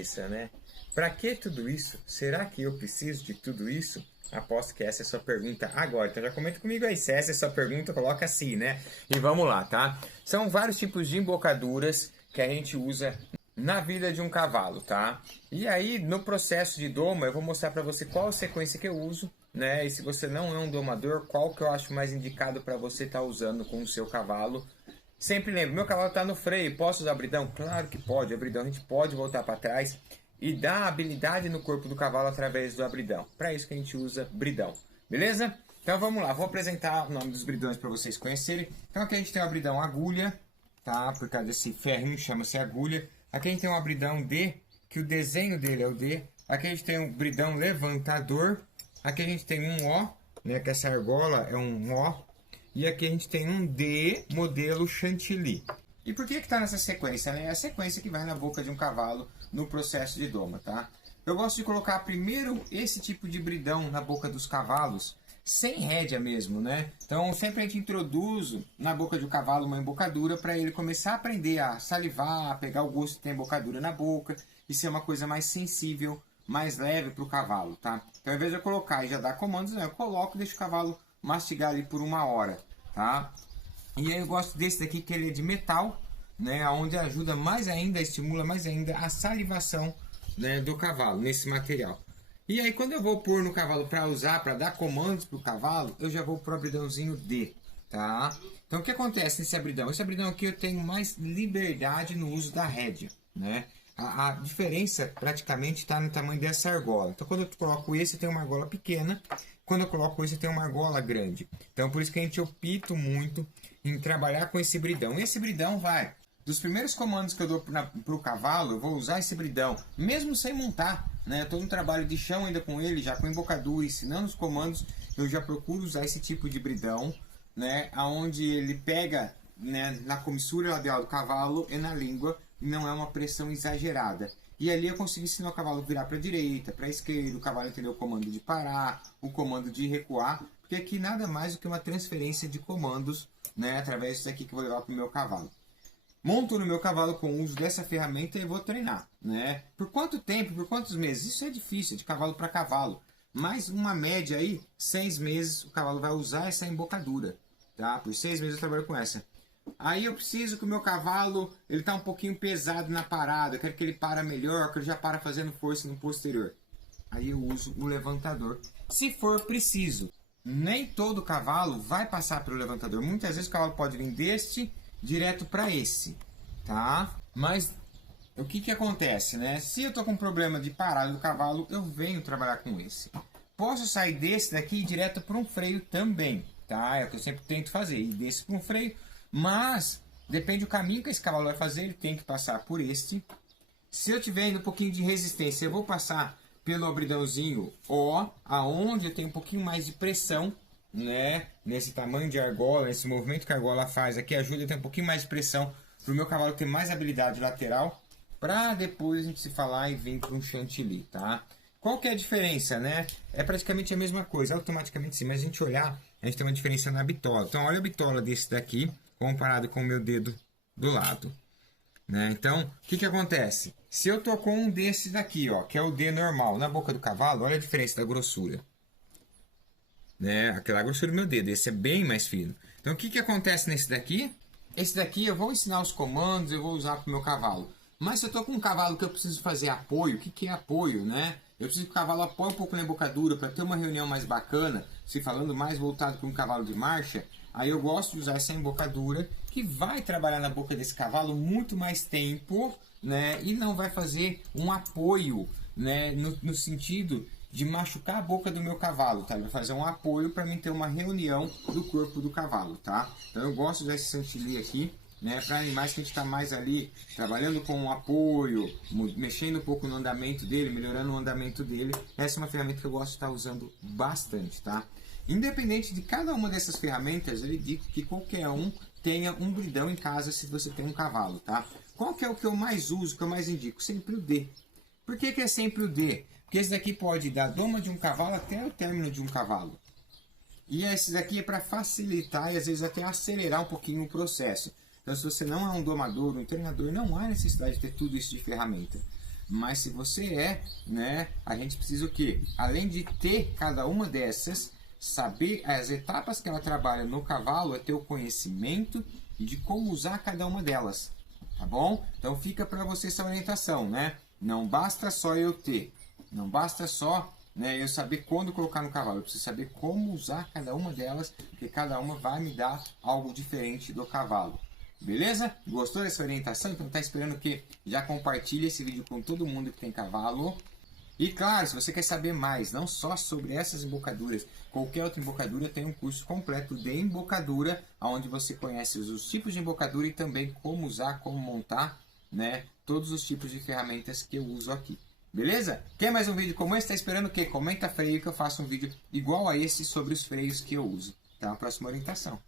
Isso, né? Para que tudo isso? Será que eu preciso de tudo isso? Aposto que essa é a sua pergunta agora. Então já comenta comigo aí. Se essa é a sua pergunta, coloca assim, né? E vamos lá, tá? São vários tipos de embocaduras que a gente usa na vida de um cavalo, tá? E aí, no processo de doma, eu vou mostrar para você qual a sequência que eu uso, né? E se você não é um domador, qual que eu acho mais indicado para você estar usando com o seu cavalo. Sempre lembro, meu cavalo está no freio, posso usar bridão? Claro que pode, abridão a gente pode voltar para trás e dar habilidade no corpo do cavalo através do abridão. Para isso que a gente usa bridão, beleza? Então vamos lá, vou apresentar o nome dos bridões para vocês conhecerem. Então aqui a gente tem o abridão agulha, tá? Por causa desse ferrinho chama-se agulha. Aqui a gente tem um abridão D, que o desenho dele é o D. Aqui a gente tem um bridão levantador. Aqui a gente tem um O, né? Que essa argola é um O. E aqui a gente tem um D modelo Chantilly. E por que está nessa sequência? Né? É a sequência que vai na boca de um cavalo no processo de doma, tá? Eu gosto de colocar primeiro esse tipo de bridão na boca dos cavalos, sem rédea mesmo, né? Então sempre a gente introduz na boca do cavalo uma embocadura para ele começar a aprender a salivar, a pegar o gosto de ter embocadura na boca e ser uma coisa mais sensível, mais leve para o cavalo, tá? Então ao invés de eu colocar e já dar comandos, né, eu coloco e deixo o cavalo mastigar ali por 1 hora, tá? E aí eu gosto desse daqui que ele é de metal, né? Onde ajuda mais ainda, estimula mais ainda a salivação, né, do cavalo nesse material. E aí quando eu vou pôr no cavalo para usar, para dar comandos para o cavalo, eu já vou pro abridãozinho D, tá? Então o que acontece nesse abridão? Esse abridão aqui eu tenho mais liberdade no uso da rédea, né? A diferença praticamente está no tamanho dessa argola. Então quando eu coloco esse, eu tenho uma argola pequena. Quando eu coloco esse, eu tenho uma argola grande. Então por isso que a gente opta muito em trabalhar com esse bridão. Esse bridão vai... Dos primeiros comandos que eu dou para o cavalo, eu vou usar esse bridão, mesmo sem montar, né? Estou no trabalho de chão ainda com ele, já com embocadura, ensinando os comandos, eu já procuro usar esse tipo de bridão, né? Onde ele pega, né, na comissura labial do cavalo e na língua, e não é uma pressão exagerada. E ali eu consigo ensinar o cavalo a virar para a direita, para a esquerda, o cavalo entender o comando de parar, o comando de recuar, porque aqui nada mais do que uma transferência de comandos, né, através disso aqui que eu vou levar para o meu cavalo. Monto no meu cavalo com o uso dessa ferramenta e vou treinar, né? Por quanto tempo, por quantos meses? Isso é difícil, de cavalo para cavalo. Mas uma média aí, 6 meses o cavalo vai usar essa embocadura, tá? Por 6 meses eu trabalho com essa. Aí eu preciso que o meu cavalo, ele tá um pouquinho pesado na parada, eu quero que ele para melhor, que ele já para fazendo força no posterior. Aí eu uso o levantador, se for preciso. Nem todo cavalo vai passar pelo levantador. Muitas vezes o cavalo pode vir deste direto para esse, tá? Mas o que que acontece, né? Se eu tô com problema de parada do cavalo, eu venho trabalhar com esse. Posso sair desse daqui direto para um freio também, tá? É o que eu sempre tento fazer, ir desse para um freio, mas depende do caminho que esse cavalo vai fazer, ele tem que passar por este. Se eu tiver ainda um pouquinho de resistência, eu vou passar pelo abridãozinho O, aonde eu tenho um pouquinho mais de pressão, né? Nesse tamanho de argola, nesse movimento que a argola faz aqui, ajuda a ter um pouquinho mais de pressão para o meu cavalo ter mais habilidade lateral, para depois a gente se falar e vir para um chantilly, tá? Qual que é a diferença, né? É praticamente a mesma coisa, automaticamente sim, mas a gente olhar, a gente tem uma diferença na bitola. Então olha a bitola desse daqui, comparado com o meu dedo do lado, né? Então, o que que acontece? Se eu tô com um desses daqui, ó, que é o D normal, na boca do cavalo, olha a diferença da grossura, né? Aquela grossura do meu dedo, esse é bem mais fino. Então o que que acontece nesse daqui? Esse daqui eu vou ensinar os comandos, eu vou usar para o meu cavalo. Mas se eu estou com um cavalo que eu preciso fazer apoio, o que que é apoio, né? Eu preciso que o cavalo apoie um pouco na embocadura para ter uma reunião mais bacana, se falando mais voltado para um cavalo de marcha, aí eu gosto de usar essa embocadura que vai trabalhar na boca desse cavalo muito mais tempo, né? E não vai fazer um apoio, né? No sentido de machucar a boca do meu cavalo, tá? Ele vai fazer um apoio para mim ter uma reunião do corpo do cavalo, tá? Então eu gosto de usar esse chantilly aqui, né? Para animais que a gente está mais ali trabalhando com um apoio, mexendo um pouco no andamento dele, melhorando o andamento dele. Essa é uma ferramenta que eu gosto de estar usando bastante, tá? Independente de cada uma dessas ferramentas, eu lhe digo que qualquer um tenha um bridão em casa se você tem um cavalo, tá? Qual que é o que eu mais uso, que eu mais indico? Sempre o D. Por que que é sempre o D? Porque esse daqui pode ir da doma de um cavalo até o término de um cavalo. E esse daqui é para facilitar e às vezes até acelerar um pouquinho o processo. Então se você não é um domador, um treinador, não há necessidade de ter tudo isso de ferramenta. mas se você é, né, a gente precisa o quê? Além de ter cada uma dessas, saber as etapas que ela trabalha no cavalo, é ter o conhecimento de como usar cada uma delas, tá bom? Então fica para você essa orientação, né? Não basta só eu ter, não basta só, né, eu saber quando colocar no cavalo, eu preciso saber como usar cada uma delas, porque cada uma vai me dar algo diferente do cavalo. Beleza? Gostou dessa orientação? Então tá esperando o quê? Já compartilha esse vídeo com todo mundo que tem cavalo. E claro, se você quer saber mais, não só sobre essas embocaduras, qualquer outra embocadura, tem um curso completo de embocadura, onde você conhece os tipos de embocadura e também como usar, como montar, né, todos os tipos de ferramentas que eu uso aqui. Beleza? Quer mais um vídeo como esse? Está esperando o quê? Comenta freio que eu faço um vídeo igual a esse sobre os freios que eu uso. Até a próxima orientação.